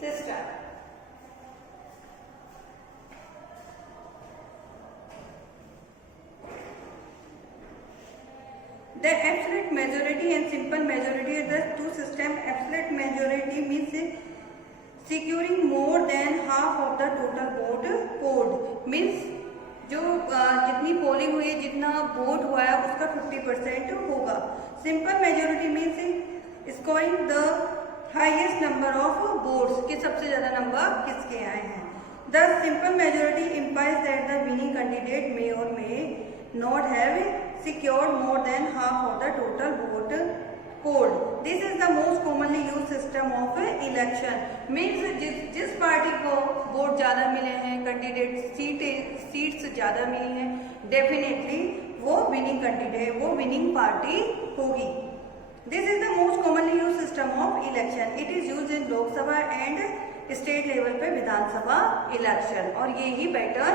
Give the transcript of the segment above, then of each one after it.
system. The absolute majority and simple majority are the two systems. Absolute majority means securing more than half of the total vote poured. Means जो जितनी पोलिंग हुई है, जितना वोट हुआ है उसका 50% होगा. Simple majority means scoring the highest number of votes, कि सबसे ज्यादा नंबर किसके आए हैं. The simple majority implies that the winning candidate may or may not have secured more than half of the total vote polled. This is the most commonly used system of election. Means जिस पार्टी को वोट ज्यादा मिले हैं, candidate seats ज्यादा मिली हैं, डेफिनेटली वो winning candidate, वो winning party होगी. This is the most commonly used system of election. It is used in Lok Sabha and state level पे विधानसभा इलेक्शन. और यही पैटर्न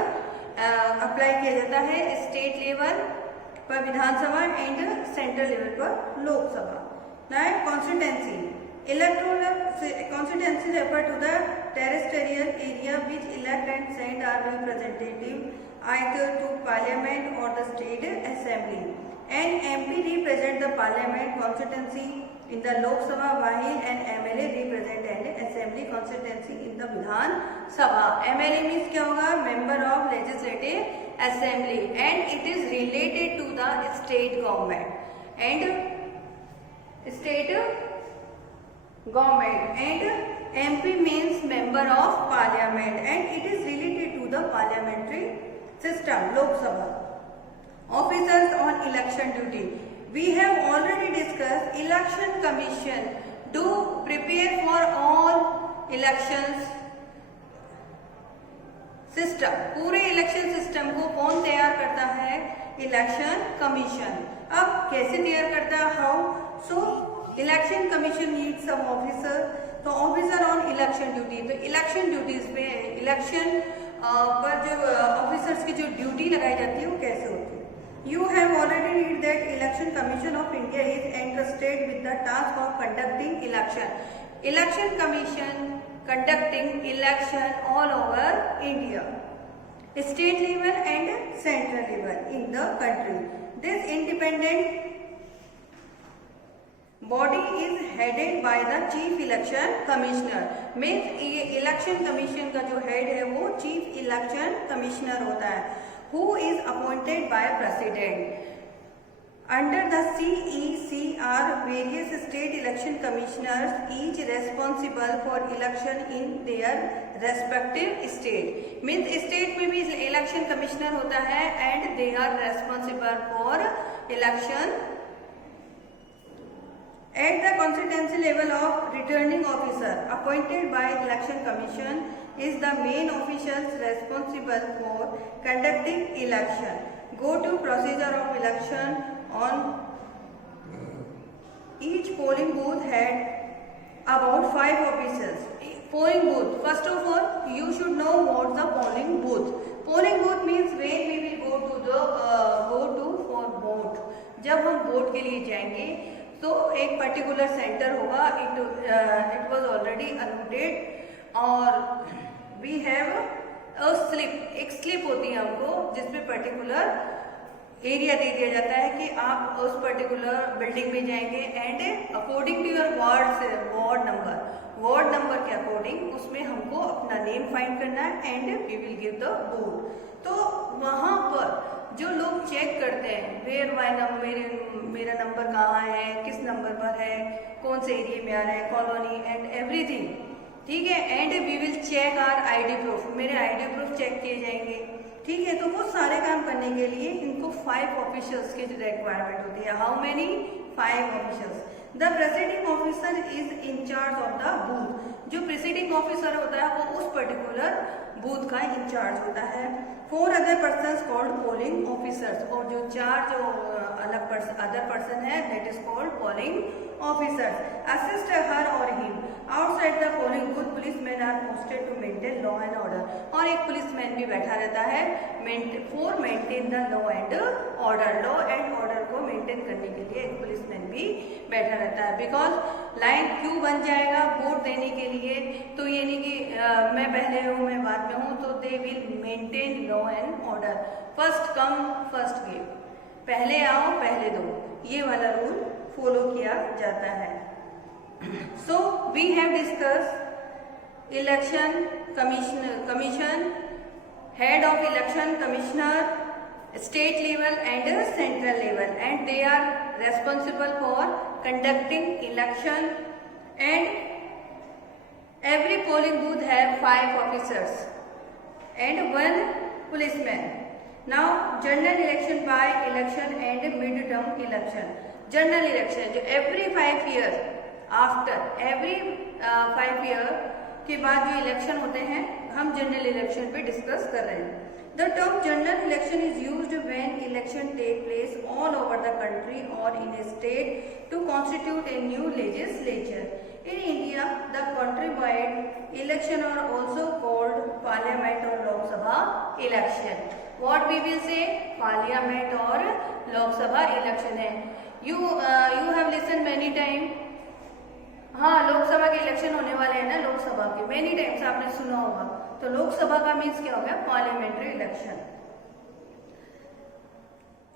अप्लाई किया जाता है स्टेट लेवल पर विधानसभा एंड सेंट्रल लेवल पर Lok Sabha. Now constituency. Electoral constituencies refer to the territorial area which elect and send our representative either to parliament or the state assembly. An MP represent the parliament constituency in the Lok Sabha while an MLA represent an assembly constituency in the Vidhan Sabha. MLA means क्या होगा? Member of Legislative Assembly, and it is related to the state government and MP means member of parliament and it is related to the parliamentary system. Lok Sabha. Officers on election duty. We have already discussed election commission do prepare for all elections system. पूरे election system को कौन तैयार करता है? Election commission. अब कैसे तैयार करता है? How? So election commission need some officer. तो ऑफिसर ऑन इलेक्शन ड्यूटी, तो इलेक्शन ड्यूटीज पे इलेक्शन पर जो ऑफिसर्स की जो ड्यूटी लगाई जाती है वो कैसे होती है? You have already read that Election Commission of India is entrusted with the task of conducting election. Election Commission conducting election all over India, state level and central level in the country. This independent body is headed by the Chief Election Commissioner. Means ये election commission का जो हेड है वो chief election commissioner होता है, who is appointed by President. Under the CECR, various state election commissioners, each responsible for election in their respective state. Means state में भी election commissioner होता है and they are responsible for election. At the constituency level of returning officer appointed by election commission is the main officials responsible for conducting election. Go to procedure of election on each polling booth had about 5 officers. Polling booth, first of all you should know what the polling booth. Polling booth means when we will go to for vote. जब हम वोट के लिए जाएंगे तो एक particular centre होगा. It was already allotted और we have a slip. एक स्लिप होती है हमको जिसमें पर्टिकुलर एरिया दे दिया जाता है कि आप उस पर्टिकुलर बिल्डिंग में जाएंगे and according to your ward number के अकॉर्डिंग उसमें हमको अपना नेम फाइंड करना है and we will give the vote. तो वहां पर जो लोग चेक करते हैं वेयर माय नंबर, मेरा नंबर कहाँ है, किस नंबर पर है, कौन से एरिया में आ रहा है, कॉलोनी एंड एवरीथिंग. ठीक है. And we will check our ID proof. मेरे आईडी प्रूफ चेक किए जाएंगे. ठीक है. तो वो सारे काम करने के लिए इनको 5 ऑफिसर्स की रिक्वायरमेंट होती है. How many? 5 officers. The presiding officer is in charge of the booth. जो प्रेसिडिंग ऑफिसर होता है वो उस पर्टिकुलर बूथ का इंचार्ज होता है. 4 other persons called polling officers. और जो 4 जो अलग अदर पर्सन है that is called polling officers. Assist her और him outside the polling booth. Policeman are posted to maintain law and order. और एक पुलिसमैन भी बैठा रहता है for maintain the law and order. Law and order को maintain maintain करने के लिए एक पुलिसमैन भी बैठा रहता है। बिकॉज लाइन क्यों बन जाएगा वोट देने के लिए, तो ये नहीं कि मैं पहले हूँ मैं बाद में हूँ, तो they will maintain law and order, first come first give, पहले आओ पहले दो, ये वाला रूल फॉलो किया जाता है। So we have discuss election commission, head of election commissioner, state level and central level, and they are responsible for conducting election, and every polling booth have 5 officers and 1 policeman. Now general election, by election and mid-term election. General election जो every 5 years, after every 5 year के बाद जो इलेक्शन होते हैं, हम general election पे डिस्कस कर रहे हैं। The term general election is used when election take place all over the country और in a state to constitute a new legislature. In India the country wide election are also called parliament और Lok Sabha election. What we will say, parliament और Lok Sabha election है। You have listen many time, हाँ लोकसभा के इलेक्शन होने वाले हैं ना, लोकसभा के मेनी टाइम्स आपने सुना होगा। तो लोकसभा का मीन्स क्या हो गया, parliamentary election.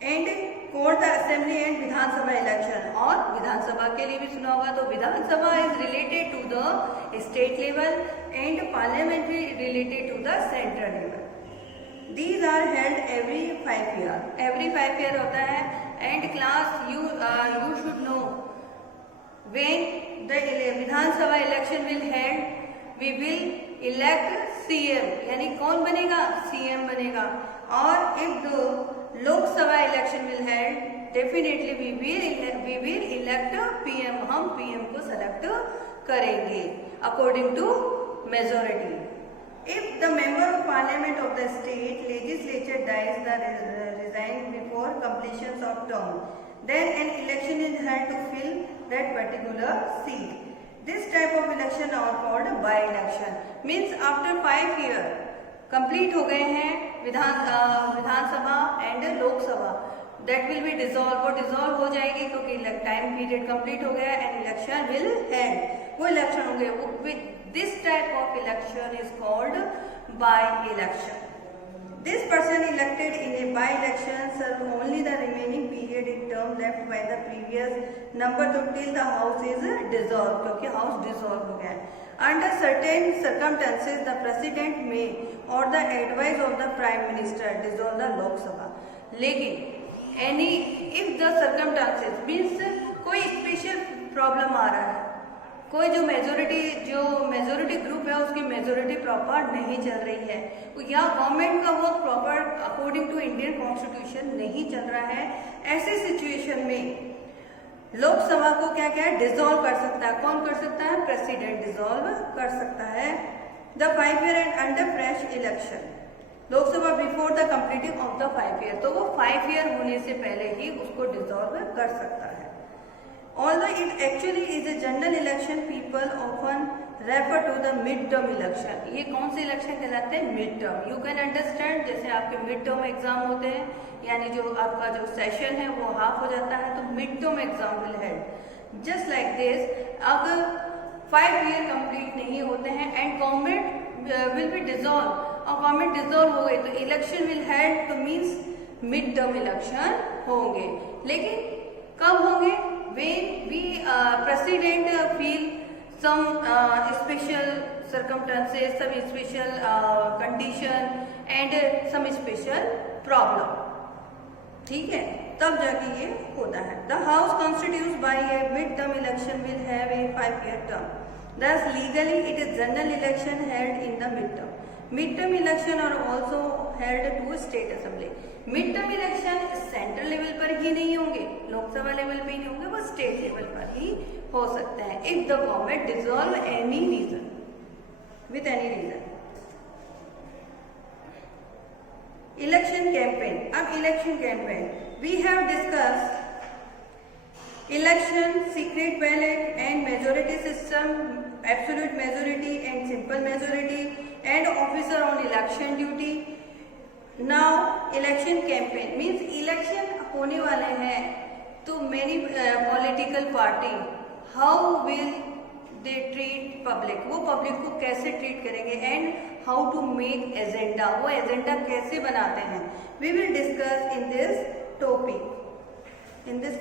And court the assembly and Vidhan Sabha election, और विधानसभा के लिए भी सुना होगा। तो Vidhan Sabha is related to the state level and parliamentary related to the central level. These are held every 5 year, every 5 year होता है। And class you should know when the Vidhan Sabha election will held, we will elect CM, यानी कौन बनेगा, CM बनेगा। और if the Lok Sabha election will held, definitely we will elect PM, हम PM को सेलेक्ट करेंगे according to majority. If the member of parliament of the state legislature dies the resign before completion of term, then an election is held to fill that particular seat. This type of election are called by-election. Means after 5 years complete हो गए हैं Vidhan Sabha and Lok Sabha, that will be dissolved, वो dissolve हो जाएगी क्योंकि time period complete हो गया and election will held, वो इलेक्शन हो गए। वो this type of election is called by-election. This person elected in a by-election serve only the remaining period in term left by the previous number to till the house is dissolved, क्योंकि house dissolve हो गया है। Under certain circumstances, the president may, or the advice of the prime minister, dissolve the Lok Sabha. लेकिन if the circumstances means कोई special problem आ रहा है, कोई जो मेजोरिटी ग्रुप है उसकी मेजोरिटी प्रॉपर नहीं चल रही है, या गवर्नमेंट का work proper according to Indian constitution नहीं चल रहा है, ऐसे सिचुएशन में लोकसभा को क्या क्या डिसॉल्व कर सकता है, कौन कर सकता है, प्रेसिडेंट डिसॉल्व कर सकता है। द 5 year and under fresh election, Lok Sabha before the completing of the 5 ईयर, तो वो 5 ईयर होने से पहले ही उसको डिसॉल्व कर सकता है। Although it actually is a general election, people often refer to the mid-term election. ये कौन से इलेक्शन कहलाते हैं, mid-term. You can understand, जैसे आपके mid-term एग्जाम होते हैं, यानी जो आपका जो सेशन है वो हाफ हो जाता है, तो mid-term exam will held just like this. अगर 5 ईयर कंप्लीट नहीं होते हैं and government will be dissolve, और गवर्नमेंट डिसॉल्व हो गई तो इलेक्शन विल हेल्ड, तो मीन्स मिड-टर्म इलेक्शन होंगे। लेकिन कब होंगे, when we president feel some special circumstances, some special condition and some special problem, ठीक है, तब जाके ये होता है। The house constitutes by a mid-term election will have a 5-year term. Thus legally it is general election held in the mid-term. Mid-term election are also held to state assembly. Mid-term election central level पर ही नहीं होंगे, लोकसभा लेवल पे ही नहीं होंगे, वो state level पर ही हो सकते हैं। If the government dissolve any reason, with any reason. Election campaign, अब election campaign we have discuss election, secret ballot and majority system, absolute majority and simple majority and officer on election duty. Now election campaign means election होने वाले हैं तो many political party, how will they treat public, वो public को कैसे treat करेंगे, and how to make agenda, वो agenda कैसे बनाते हैं. We will discuss in this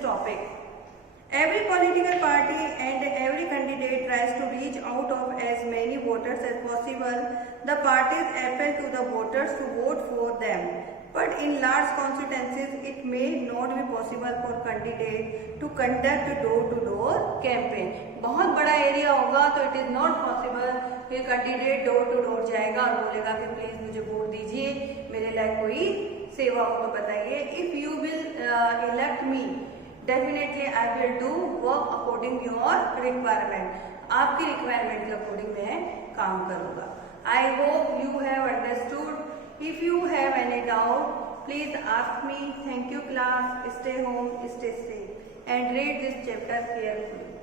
topic. Every political party and every candidate tries to reach out of as many voters as possible. The parties appeal to the voters to vote for them. But in large constituencies, it may not be possible for candidate to conduct door-to-door campaign. बहुत बड़ा एरिया होगा तो it is not possible कि candidate door to door जाएगा और बोलेगा कि प्लीज मुझे वोट दीजिए, मेरे लायक कोई सेवा हो तो बताइए. If you will elect me, definitely I will do work according your requirement. आपकी रिक्वायरमेंट के अकॉर्डिंग मैं काम करूंगा. I hope you have understood. If you have any doubt, please ask me. Thank you class. Stay home, stay safe, and read this chapter carefully.